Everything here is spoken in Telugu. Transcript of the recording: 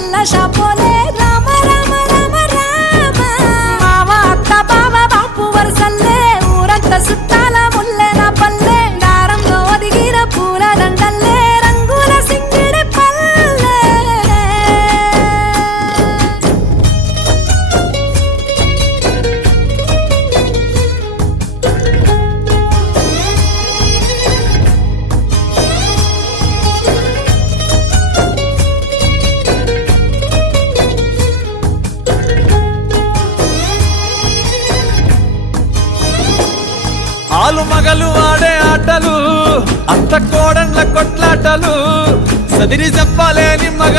గల్ల షాపోలే రామ రామ రామ రామ మావ అత్త బావ బాపు వరసల్లే ఊరంత సుట్టాల ముల్లెన పల్లె దారంలో ఒదిగిన పూల దండల్లే రంగుల సింగిడి పల్లె ఆలు మగలు ఆడే ఆటలు అత్త కోడన్ల కొట్లాటలు సదిరి చెప్పలేని మగ